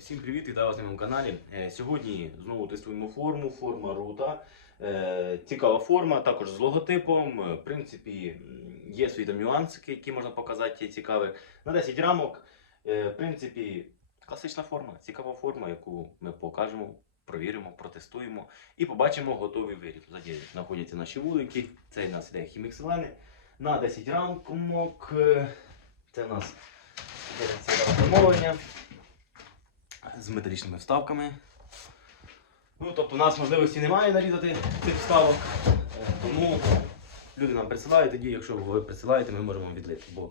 всім привіт, вітаю вас на моєму каналі. Е, Сьогодні знову тестуємо форму, форма рута. Е, Цікава форма, також з логотипом. Е, В принципі, є свої там нюансики, які можна показати цікаві. На 10 рамок. В принципі, класична форма, цікава форма, яку ми покажемо, провіримо, протестуємо і побачимо готовий виріб. Ззаді знаходяться наші вулики. Це у нас іде хімікселени. На 10 рамок. Це у нас замовлення з металічними вставками. Ну, тобто у нас можливості немає нарізати цих вставок, е, тому люди нам присилають, тоді, якщо ви присилаєте, ми можемо відлити. Бо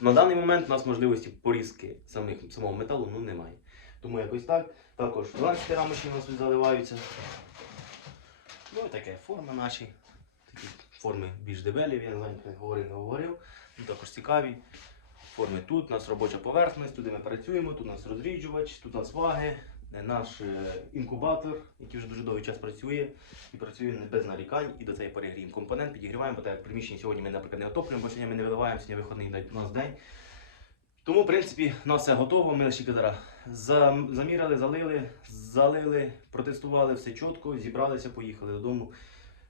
на даний момент у нас можливості порізки самих, самого металу ну, немає. Тому якось так. Також 12 рамочки у нас заливаються. Ну і таке, форми наші. Такі форми більш дебелі, я не знаю, як говорив, не говорив. Ну, також цікаві. Форми тут, у нас робоча поверхність, туди ми працюємо, тут у нас розріджувач, тут у нас ваги, е, наш е, інкубатор, який вже дуже довгий час працює і працює без нарікань. І до цієї пори гріємо компонент, підігріваємо, бо так як приміщення сьогодні ми, наприклад, не отоплюємо, бо сьогодні ми не виливаємо, сьогодні виходний у нас день. Тому, в принципі, у нас все готово. Ми лише зараз за- заміряли, залили, залили, протестували все чітко, зібралися, поїхали додому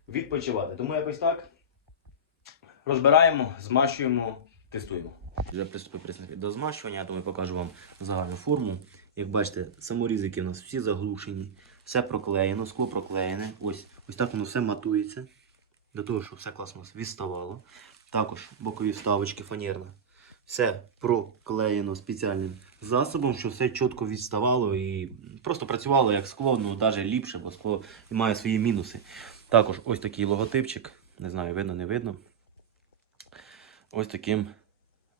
відпочивати. Тому якось так. Розбираємо, змащуємо, тестуємо. Вже приступив до змащування, я думаю, покажу вам загальну форму. Як бачите, саморізики у нас всі заглушені, все проклеєно, скло проклеєне. Ось, ось так воно все матується. Для того, щоб все класно відставало. Також бокові вставочки фанерна. Все проклеєно спеціальним засобом, щоб все чітко відставало і просто працювало як скло, ну навіть ліпше, бо скло має свої мінуси. Також ось такий логотипчик. Не знаю, видно, не видно. Ось таким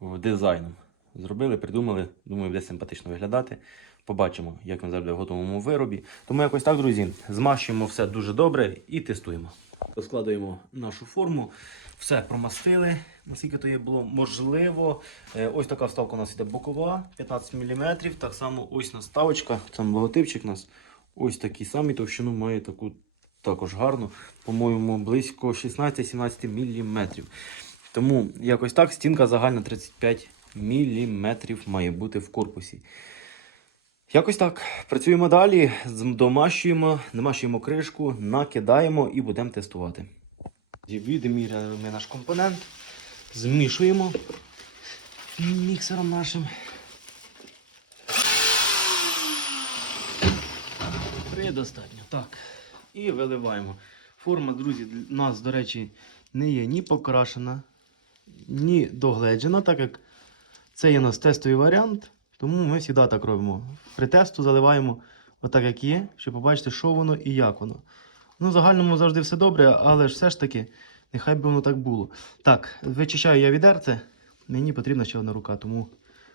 дизайном. Зробили, придумали, думаю, буде симпатично виглядати. Побачимо, як він завжди в готовому виробі. Тому якось так, друзі, змащуємо все дуже добре і тестуємо. Розкладуємо нашу форму, все промастили, наскільки то є було можливо. Е, Ось така вставка у нас іде бокова, 15 мм. Так само ось наставочка, там логотипчик у нас ось такий самий товщину має таку також гарну, по-моєму, близько 16-17 мм. Тому якось так стінка загальна 35 мм має бути в корпусі. Якось так. Працюємо далі, домащуємо, намащуємо кришку, накидаємо і будемо тестувати. Відміряємо наш компонент, змішуємо міксером нашим. Предостатньо. Так. І виливаємо. Форма, друзі, у нас, до речі, не є ні покрашена, ні догледжена, так як це є у нас тестовий варіант, тому ми завжди так робимо. При тесту заливаємо отак, як є, щоб побачити, що воно і як воно. Ну, в загальному завжди все добре, але ж все ж таки, нехай би воно так було. Так, вичищаю я відерце, мені потрібна ще одна рука, тому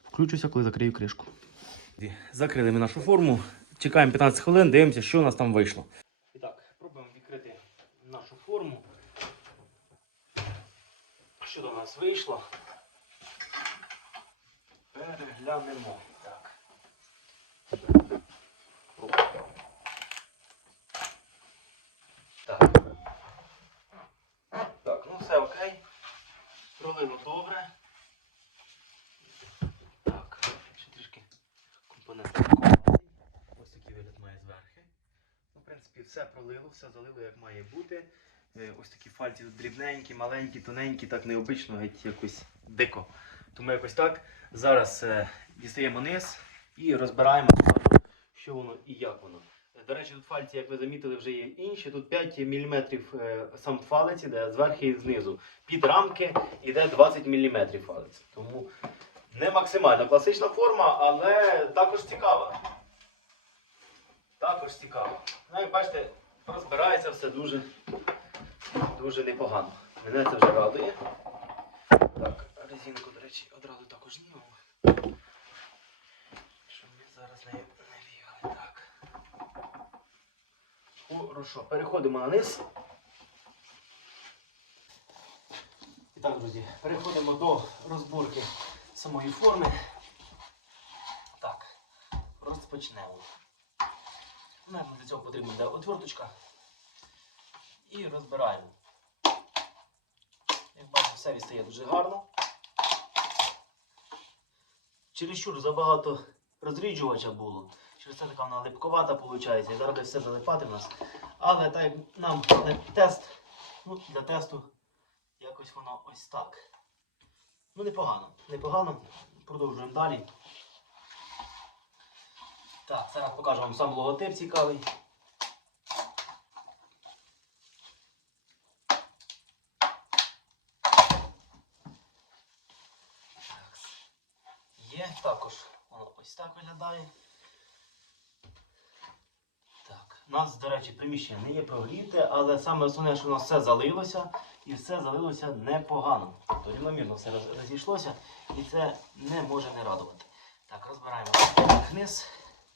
включуся, коли закрию кришку. Закрили ми нашу форму, чекаємо 15 хвилин, дивимося, що у нас там вийшло. І так, пробуємо відкрити нашу форму. Що до нас вийшло? Переглянемо. Так. Так. Так, ну все окей. Пролило добре. Так, ще трішки компонент. Ось такий вигляд має зверхи. Ну, в принципі, все пролило, все залило як має бути. Е, Ось такі фальці дрібненькі, маленькі, тоненькі, так необично, геть якось дико. Тому якось так. Зараз е, дістаємо низ і розбираємо, що воно і як воно. Е, До речі, тут фальці, як ви замітили, вже є інші. Тут 5 мм сам фалець іде зверху і знизу. Під рамки йде 20 мм фалець. Тому не максимально класична форма, але також цікава. Також цікаво. Ну, як бачите, розбирається все дуже, дуже непогано. Мене це вже радує. Так, резинку, до речі, одразу також знімемо. Щоб ми зараз нею не бігали. Так. Хорошо, переходимо на низ. І так, друзі, переходимо до розборки самої форми. Так, розпочнемо. Нам для цього потрібна отверточка. І розбираємо. Все відстає дуже гарно. Чересчур забагато розріджувача було. Через це така вона липковата виходить. І зараз все залипати в нас. Але так нам дали тест, ну, для тесту якось воно ось так. Ну, непогано. Непогано. Продовжуємо далі. Так, зараз покажу вам сам логотип цікавий. Також воно ось так виглядає. Так, у нас, до речі, приміщення не є прогріте, але саме основне, що у нас все залилося, і все залилося непогано. Тобто рівномірно все розійшлося, і це не може не радувати. Так, розбираємо вниз.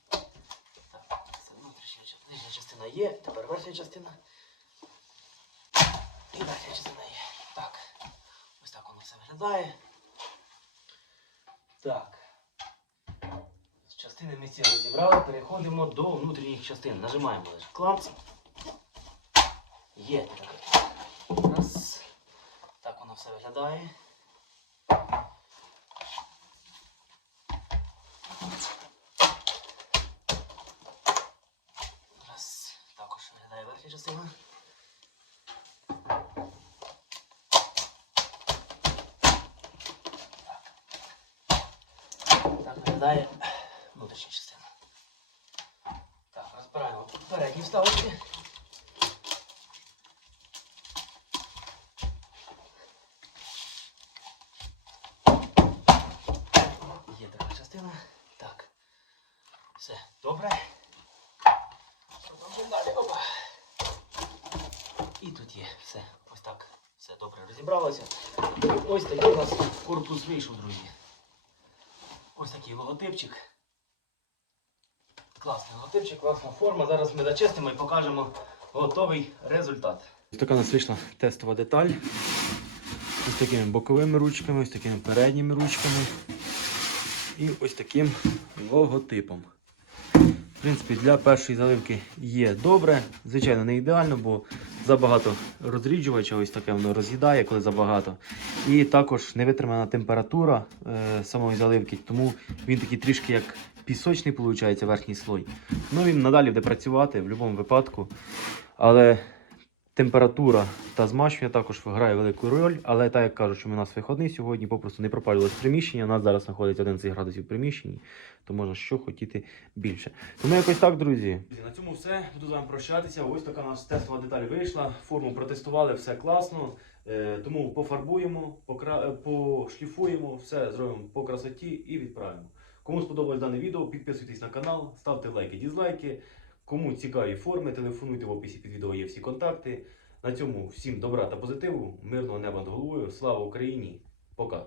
Так, це внутрішня нижня частина є, тепер верхня частина. І верхня частина є. Так, ось так воно все виглядає. Так. Частини ми ці розібрали, переходимо до внутрішніх частин. Нажимаємо лише клапс. Є так. Раз. Так воно все виглядає. Раз. Також виглядає верхня частина. Так виглядає внутрішня частина. Так, розбираємо передні вставочки. Є така частина. Так. Все, добре. Продовжуємо далі. Опа. І тут є все. Ось так. Все добре розібралося. Ось такий у нас корпус вийшов, друзі. Ось такий логотипчик. Класний логотипчик, класна форма. Зараз ми зачистимо і покажемо готовий результат. Ось така у тестова деталь. Ось такими боковими ручками, ось такими передніми ручками. І ось таким логотипом. В принципі, для першої заливки є добре. Звичайно, не ідеально, бо забагато розріджувача, ось таке воно роз'їдає, коли забагато. І також не витримана температура е, самої заливки, тому він такий трішки як пісочний, виходить, верхній слой. Ну він надалі буде працювати в будь-якому випадку. Але температура та змащування також грає велику роль. Але так як кажуть, що у нас виходний сьогодні, попросту не пропалювалось приміщення. У нас зараз знаходиться 11 градусів в приміщенні, то можна що хотіти більше. Тому якось так, друзі. На цьому все. Буду з вами прощатися. Ось така у нас тестова деталь вийшла. Форму протестували, все класно. Е, Тому пофарбуємо, е, пошліфуємо, все зробимо по красоті і відправимо. Кому сподобалось дане відео, підписуйтесь на канал, ставте лайки, дізлайки. Кому цікаві форми, телефонуйте в описі під відео є всі контакти. На цьому всім добра та позитиву, мирного неба над головою. Слава Україні! Пока!